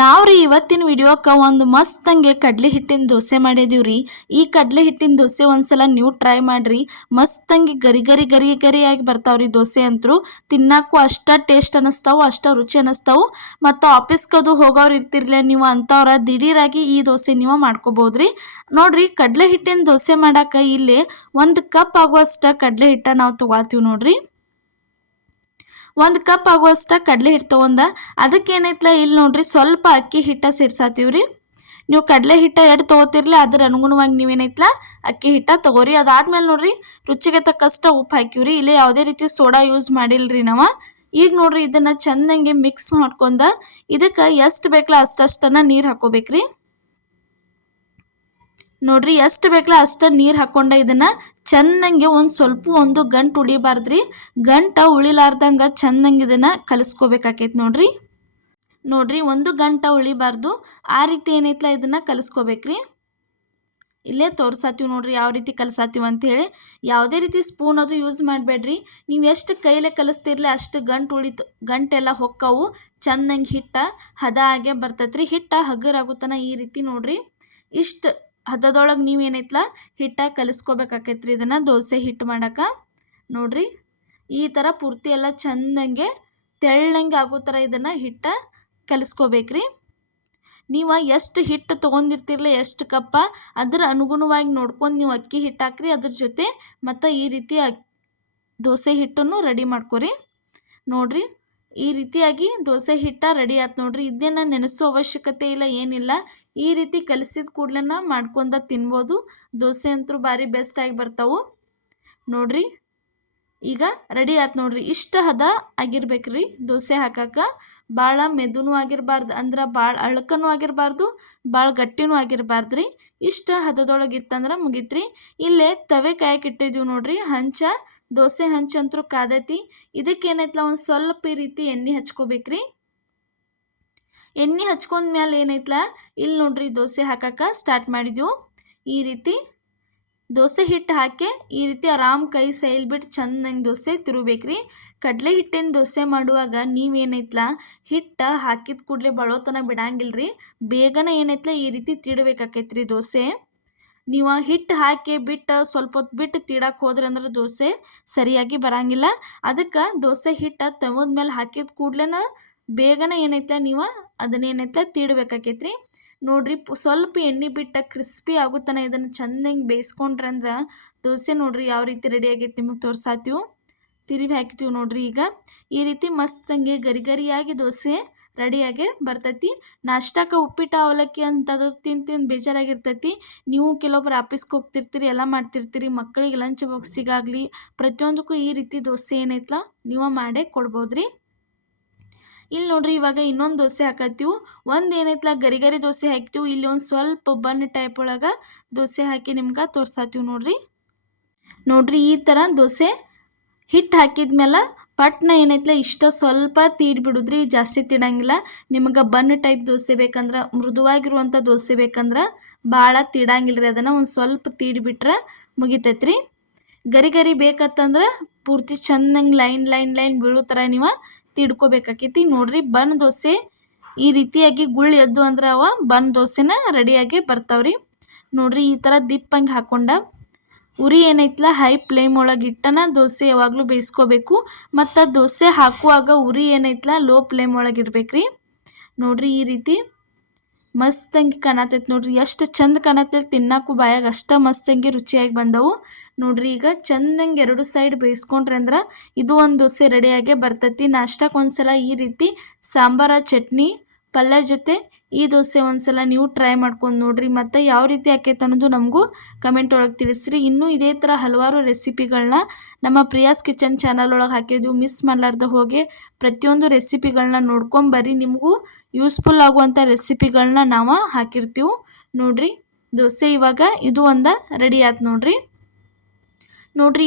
ನಾವ್ರಿ ಇವತ್ತಿನ ವಿಡಿಯೋಕ್ಕೆ ಒಂದು ಮಸ್ತಂಗೆ ಕಡ್ಲೆ ಹಿಟ್ಟಿನ ದೋಸೆ ಮಾಡಿದೀವ್ರಿ. ಈ ಕಡ್ಲೆ ಹಿಟ್ಟಿನ ದೋಸೆ ಒಂದ್ಸಲ ನೀವು ಟ್ರೈ ಮಾಡ್ರಿ. ಮಸ್ತಂಗೆ ಗರಿ ಗರಿ ಗರಿ ಗರಿಯಾಗಿ ಬರ್ತಾವ್ರಿ ದೋಸೆ ಅಂತೂ. ತಿನ್ನಕ್ಕೂ ಅಷ್ಟ ಟೇಸ್ಟ್ ಅನ್ನಿಸ್ತಾವು, ಅಷ್ಟ ರುಚಿ ಅನ್ನಿಸ್ತಾವು. ಮತ್ತು ಆಫೀಸ್ಗದು ಹೋಗೋರು ಇರ್ತಿರ್ಲಿ ನೀವು ಅಂಥವ್ರ ದಿಢೀರಾಗಿ ಈ ದೋಸೆ ನೀವು ಮಾಡ್ಕೋಬೋದ್ರಿ. ನೋಡ್ರಿ, ಕಡ್ಲೆ ಹಿಟ್ಟಿನ ದೋಸೆ ಮಾಡಕ್ಕೆ ಇಲ್ಲಿ 1 ಕಪ್ ಆಗುವಷ್ಟು ಕಡ್ಲೆ ಹಿಟ್ಟ ನಾವು ತಗೊಳ್ತೀವಿ ನೋಡ್ರಿ. 1 ಕಪ್ ಆಗುವಷ್ಟು ಕಡಲೆ ಹಿಟ್ಟು ತೊಗೊಂಡ ಅದಕ್ಕೆ ಏನೈತ್ಲ ಇಲ್ಲಿ ನೋಡ್ರಿ ಸ್ವಲ್ಪ ಅಕ್ಕಿ ಹಿಟ್ಟ ಸೇರ್ಸಾತೀವ್ರಿ. ನೀವು ಕಡಲೆ ಹಿಟ್ಟ ಎರಡು ತೊಗೋತಿರ್ಲಿ ಅದ್ರ ಅನುಗುಣವಾಗಿ ನೀವೇನೈತ್ಲ ಅಕ್ಕಿ ಹಿಟ್ಟ ತೊಗೋರಿ. ಅದಾದ್ಮೇಲೆ ನೋಡ್ರಿ ರುಚಿಗೆ ತಕ್ಕಷ್ಟು ಉಪ್ಪು ಹಾಕಿವ್ರಿ. ಇಲ್ಲಿ ಯಾವುದೇ ರೀತಿ ಸೋಡಾ ಯೂಸ್ ಮಾಡಿಲ್ರಿ ನಾವು. ಈಗ ನೋಡ್ರಿ ಇದನ್ನು ಚೆನ್ನಾಗಿ ಮಿಕ್ಸ್ ಮಾಡ್ಕೊಂಡ ಇದಕ್ಕೆ ಎಷ್ಟು ಬೇಕಲ್ಲ ಅಷ್ಟನ್ನ ನೀರು ಹಾಕೋಬೇಕ್ರಿ. ನೋಡ್ರಿ ಎಷ್ಟು ಬೇಕಲ್ಲ ಅಷ್ಟು ನೀರು ಹಾಕೊಂಡ ಇದನ್ನು ಚೆನ್ನಾಗಿ ಒಂದು ಗಂಟು ಉಳಿಬಾರ್ದ್ರಿ. ಗಂಟು ಉಳಿಲಾರ್ದಂಗೆ ಚೆನ್ನಾಗಿ ಇದನ್ನು ಕಲಿಸ್ಕೋಬೇಕಾಕೈತಿ ನೋಡ್ರಿ. 1 ಗಂಟೆ ಉಳಿಬಾರ್ದು, ಆ ರೀತಿ ಏನೈತ್ಲ ಇದನ್ನು ಕಲಿಸ್ಕೋಬೇಕ್ರಿ. ಇಲ್ಲೇ ತೋರ್ಸಾತೀವಿ ನೋಡ್ರಿ ಯಾವ ರೀತಿ ಕಲಸಾತೀವಿ ಅಂಥೇಳಿ. ಯಾವುದೇ ರೀತಿ ಸ್ಪೂನ್ ಅದು ಯೂಸ್ ಮಾಡಬೇಡ್ರಿ. ನೀವು ಎಷ್ಟು ಕೈಲೇ ಕಲಿಸ್ತಿರ್ಲಿ ಅಷ್ಟು ಗಂಟೆಲ್ಲ ಹೊಕ್ಕವು. ಚೆನ್ನಾಗಿ ಹಿಟ್ಟ ಹದ ಆಗೇ ಬರ್ತೈತ್ರಿ. ಹಿಟ್ಟ ಹಗುರಾಗುತ್ತಾನ ಈ ರೀತಿ ನೋಡ್ರಿ. ಇಷ್ಟು ಹದದೊಳಗೆ ನೀವೇನೈತ್ಲ ಹಿಟ್ಟ ಕಲಿಸ್ಕೋಬೇಕಾಕೈತ್ರಿ ಇದನ್ನು ದೋಸೆ ಹಿಟ್ಟು ಮಾಡಕ್ಕೆ. ನೋಡ್ರಿ ಈ ಥರ ಪೂರ್ತಿ ಎಲ್ಲ ಚೆನ್ನಾಗೆ ತೆಳ್ಳಂಗೆ ಆಗೋ ಥರ ಇದನ್ನು ಹಿಟ್ಟ ಕಲಿಸ್ಕೋಬೇಕ್ರಿ. ನೀವು ಎಷ್ಟು ಹಿಟ್ಟು ತೊಗೊಂಡಿರ್ತಿರ್ಲಿ ಎಷ್ಟು ಕಪ್ಪ ಅದ್ರ ಅನುಗುಣವಾಗಿ ನೋಡ್ಕೊಂಡು ನೀವು ಅಕ್ಕಿ ಹಿಟ್ಟು ಹಾಕ್ರಿ. ಅದ್ರ ಜೊತೆ ಮತ್ತು ಈ ರೀತಿ ದೋಸೆ ಹಿಟ್ಟನ್ನು ರೆಡಿ ಮಾಡ್ಕೊರಿ. ನೋಡ್ರಿ ಈ ರೀತಿಯಾಗಿ ದೋಸೆ ಹಿಟ್ಟ ರೆಡಿ ಆಯ್ತು ನೋಡ್ರಿ. ಇದನ್ನು ನೆನೆಸೋ ಅವಶ್ಯಕತೆ ಇಲ್ಲ, ಏನಿಲ್ಲ. ಈ ರೀತಿ ಕಲಿಸಿದ ಕೂಡಲೇ ಮಾಡ್ಕೊಂಡ ತಿನ್ಬೋದು. ದೋಸೆ ಅಂತೂ ಭಾರಿ ಬೆಸ್ಟಾಗಿ ಬರ್ತಾವೆ ನೋಡ್ರಿ. ಈಗ ರೆಡಿ ಆಯ್ತು ನೋಡ್ರಿ. ಇಷ್ಟು ಹದ ಆಗಿರ್ಬೇಕ್ರಿ ದೋಸೆ ಹಾಕಕ್ಕೆ. ಭಾಳ ಮೆದುನೂ ಆಗಿರಬಾರ್ದು, ಅಂದ್ರೆ ಭಾಳ ಅಳ್ಕನೂ ಆಗಿರಬಾರ್ದು, ಭಾಳ ಗಟ್ಟಿನೂ ಆಗಿರಬಾರ್ದು ರೀ. ಇಷ್ಟು ಹದದೊಳಗೆ ಇತ್ತಂದ್ರೆ ಮುಗೀತ್ರಿ. ಇಲ್ಲೇ ತವೆ ಕಾಯಕ್ಕೆ ಇಟ್ಟಿದ್ದೀವಿ ನೋಡ್ರಿ. ದೋಸೆ ಹಂಚಂತರೂ ಕಾದೈತಿ. ಇದಕ್ಕೇನೈತ್ಲ ಸ್ವಲ್ಪ ಈ ರೀತಿ ಎಣ್ಣೆ ಹಚ್ಕೋಬೇಕ್ರಿ. ಎಣ್ಣೆ ಹಚ್ಕೊಂಡ್ಮೇಲೆ ಏನೈತ್ಲ ಇಲ್ಲಿ ನೋಡ್ರಿ ದೋಸೆ ಹಾಕಕ್ಕೆ ಸ್ಟಾರ್ಟ್ ಮಾಡಿದ್ವು. ಈ ರೀತಿ ದೋಸೆ ಹಿಟ್ಟು ಹಾಕಿ ಈ ರೀತಿ ಆರಾಮ್ ಕೈ ಸೈಲ್ಬಿಟ್ಟು ಚೆನ್ನಾಗಿ ದೋಸೆ ತಿರುಬೇಕ್ರಿ. ಕಡಲೆ ಹಿಟ್ಟಿನ ದೋಸೆ ಮಾಡುವಾಗ ನೀವೇನೈತ್ಲ ಹಿಟ್ಟು ಹಾಕಿದ ಕೂಡಲೇ ಬಳೋತನ ಬಿಡಂಗಿಲ್ರಿ. ಬೇಗನೆ ಏನೈತ್ಲ ಈ ರೀತಿ ತೀಡಬೇಕಾಕೈತ್ರಿ ದೋಸೆ. ನೀವು ಹಿಟ್ಟು ಹಾಕಿ ಬಿಟ್ಟು ಸ್ವಲ್ಪ ಹೊತ್ತು ಬಿಟ್ಟು ತೀಡಕ್ಕೆ ಹೋದ್ರಿ ಅಂದ್ರೆ ದೋಸೆ ಸರಿಯಾಗಿ ಬರಂಗಿಲ್ಲ. ಅದಕ್ಕೆ ದೋಸೆ ಹಿಟ್ಟು ತವದ ಮೇಲೆ ಹಾಕಿದ ಕೂಡ್ಲೇ ಬೇಗನೆ ಏನೈತೆ ನೀವು ಅದನ್ನೇನೈತೆ ತೀಡಬೇಕಾಕೈತ್ರಿ. ನೋಡ್ರಿ ಸ್ವಲ್ಪ ಎಣ್ಣೆ ಬಿಟ್ಟು ಕ್ರಿಸ್ಪಿ ಆಗುತ್ತಾನೆ ಇದನ್ನು ಚೆನ್ನಾಗಿ ಬೇಯಿಸ್ಕೊಂಡ್ರೆ ಅಂದ್ರೆ ದೋಸೆ ನೋಡ್ರಿ ಯಾವ ರೀತಿ ರೆಡಿ ಆಗೈತಿ ನಿಮಗೆ ತೋರ್ಸಾತೀವಿ. ತಿರುವಿ ಹಾಕ್ತೀವಿ ನೋಡ್ರಿ. ಈಗ ಈ ರೀತಿ ಮಸ್ತಂಗೆ ಗರಿ ಗರಿಯಾಗಿ ದೋಸೆ ರೆಡಿಯಾಗಿ ಬರ್ತೈತಿ. ನಾಷ್ಟಕ್ಕೆ ಉಪ್ಪಿಟ್ಟು ಅವಲಕ್ಕಿ ಅಂತದು ತಿಂದು ಬೇಜಾರಾಗಿರ್ತೈತಿ. ನೀವು ಕೆಲವೊಬ್ರು ಆಫೀಸ್ಗೆ ಹೋಗ್ತಿರ್ತೀರಿ, ಎಲ್ಲ ಮಾಡ್ತಿರ್ತೀರಿ. ಮಕ್ಕಳಿಗೆ ಲಂಚ್ ಬಾಕ್ಸಿಗಾಗಲಿ ಪ್ರತಿಯೊಂದಕ್ಕೂ ಈ ರೀತಿ ದೋಸೆ ಏನೈತ್ಲ ನೀವು ಮಾಡೇ ಕೊಡ್ಬೋದ್ರಿ. ಇಲ್ಲಿ ನೋಡ್ರಿ ಇವಾಗ ಇನ್ನೊಂದು ದೋಸೆ ಹಾಕತ್ತೀವಿ. ಒಂದು ಏನೈತ್ಲ ಗರಿ ಗರಿ ದೋಸೆ ಹಾಕ್ತೀವಿ. ಇಲ್ಲಿ ಒಂದು ಸ್ವಲ್ಪ ಬನ್ ಟೈಪ್ ಒಳಗೆ ದೋಸೆ ಹಾಕಿ ನಿಮ್ಗೆ ತೋರ್ಸಾತೀವಿ ನೋಡ್ರಿ. ಈ ಥರ ದೋಸೆ ಹಿಟ್ಟು ಹಾಕಿದ್ಮೇಲೆ ಪಟ್ನ ಏನೈತ್ಲ ಇಷ್ಟ ಸ್ವಲ್ಪ ತೀಡ್ಬಿಡುದ್ರಿ, ಜಾಸ್ತಿ ತೀಡಂಗಿಲ್ಲ. ನಿಮಗೆ ಬನ್ ಟೈಪ್ ದೋಸೆ ಬೇಕಂದ್ರೆ, ಮೃದುವಾಗಿರುವಂಥ ದೋಸೆ ಬೇಕಂದ್ರೆ ಭಾಳ ತೀಡಂಗಿಲ್ರಿ. ಅದನ್ನು ಒಂದು ಸ್ವಲ್ಪ ತೀಡ್ಬಿಟ್ರೆ ಮುಗಿತೈತ್ರಿ. ಗರಿ ಗರಿ ಬೇಕತ್ತಂದ್ರೆ ಪೂರ್ತಿ ಚೆನ್ನಾಗಿ ಲೈನ್ ಬೀಳೋ ಥರ ನೀವು ತೀಡ್ಕೋಬೇಕಾಕೈತಿ ನೋಡ್ರಿ. ಬನ್ ದೋಸೆ ಈ ರೀತಿಯಾಗಿ ಗುಳ್ಳಿ ಎದ್ದು ಅಂದ್ರೆ ಅವ ಬನ್ ದೋಸೆನ ರೆಡಿಯಾಗಿ ಬರ್ತಾವ್ರಿ ನೋಡ್ರಿ. ಈ ಥರ ದಿಪ್ಪಂಗೆ ಹಾಕೊಂಡ ಉರಿ ಏನೈತ್ಲ ಹೈ ಫ್ಲೇಮ್ ಒಳಗೆ ಇಟ್ಟನ ದೋಸೆ ಯಾವಾಗಲೂ ಬೇಯಿಸ್ಕೋಬೇಕು. ಮತ್ತು ದೋಸೆ ಹಾಕುವಾಗ ಉರಿ ಏನೈತ್ಲ ಲೋ ಫ್ಲೇಮ್ ಒಳಗೆ ಇರ್ಬೇಕ್ರಿ. ನೋಡ್ರಿ ಈ ರೀತಿ ಮಸ್ತಂಗಿ ಕಾಣತೈತೆ ನೋಡ್ರಿ. ಎಷ್ಟು ಚಂದ ಕಾಣತೈತೆ, ತಿನ್ನಕ್ಕೂ ಬಾಯಾಗ ಅಷ್ಟ ಮಸ್ತಂಗಿ ರುಚಿಯಾಗಿ ಬಂದವು ನೋಡ್ರಿ. ಈಗ ಚಂದಂಗೆ 2 ಸೈಡ್ ಬೇಯಿಸ್ಕೊಂಡ್ರೆ ಅಂದ್ರೆ ಇದು ಒಂದು ದೋಸೆ ರೆಡಿಯಾಗೆ ಬರ್ತೈತಿ. ನಾಷ್ಟಕ್ಕೆ ಒಂದ್ಸಲ ಈ ರೀತಿ ಸಾಂಬಾರ ಚಟ್ನಿ ಪಲ್ಯ ಜೊತೆ ಈ ದೋಸೆ ಒಂದ್ಸಲ ನೀವು ಟ್ರೈ ಮಾಡ್ಕೊಂಡು ನೋಡ್ರಿ. ಮತ್ತು ಯಾವ ರೀತಿ ಆಕೈತೆ ಅನ್ನೋದು ನಮಗೂ ಕಮೆಂಟ್ ಒಳಗೆ ತಿಳಿಸ್ರಿ. ಇನ್ನೂ ಇದೇ ಥರ ಹಲವಾರು ರೆಸಿಪಿಗಳನ್ನ ನಮ್ಮ ಪ್ರಿಯಾಸ್ ಕಿಚನ್ ಚಾನಲ್ ಒಳಗೆ ಹಾಕಿದ್ವಿ. ಮಿಸ್ ಮಾಡಲಾರ್ದೆ ಹೋಗಿ ಪ್ರತಿಯೊಂದು ರೆಸಿಪಿಗಳನ್ನ ನೋಡ್ಕೊಂಬರ್ರಿ. ನಿಮಗೂ ಯೂಸ್ಫುಲ್ ಆಗುವಂಥ ರೆಸಿಪಿಗಳನ್ನ ನಾವು ಹಾಕಿರ್ತೀವಿ ನೋಡ್ರಿ. ದೋಸೆ ಇವಾಗ ಇದು ಒಂದು ರೆಡಿ ಆಯ್ತು ನೋಡ್ರಿ.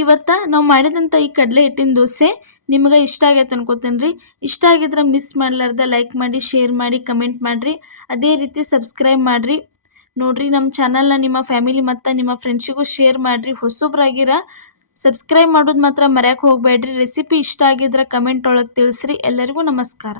ಇವತ್ತು ನಾವು ಮಾಡಿದಂಥ ಈ ಕಡಲೆ ಹಿಟ್ಟಿನ ದೋಸೆ ನಿಮ್ಗೆ ಇಷ್ಟ ಆಗೈತೆ ಅನ್ಕೋತೇನೆ ರೀ. ಇಷ್ಟ ಆಗಿದ್ರೆ ಮಿಸ್ ಮಾಡಲಾರ್ದೆ ಲೈಕ್ ಮಾಡಿ, ಶೇರ್ ಮಾಡಿ, ಕಮೆಂಟ್ ಮಾಡಿರಿ. ಅದೇ ರೀತಿ ಸಬ್ಸ್ಕ್ರೈಬ್ ಮಾಡಿರಿ ನೋಡ್ರಿ. ನಮ್ಮ ಚಾನಲ್ನ ನಿಮ್ಮ ಫ್ಯಾಮಿಲಿ ಮತ್ತು ನಿಮ್ಮ ಫ್ರೆಂಡ್ಸಿಗೂ ಶೇರ್ ಮಾಡಿರಿ. ಹೊಸಬ್ರಾಗಿರ ಸಬ್ಸ್ಕ್ರೈಬ್ ಮಾಡೋದು ಮಾತ್ರ ಮರೆಯೋಕೆ ಹೋಗಬೇಡ್ರಿ. ರೆಸಿಪಿ ಇಷ್ಟ ಆಗಿದ್ರೆ ಕಮೆಂಟ್ ಒಳಗೆ ತಿಳಿಸ್ರಿ. ಎಲ್ಲರಿಗೂ ನಮಸ್ಕಾರ.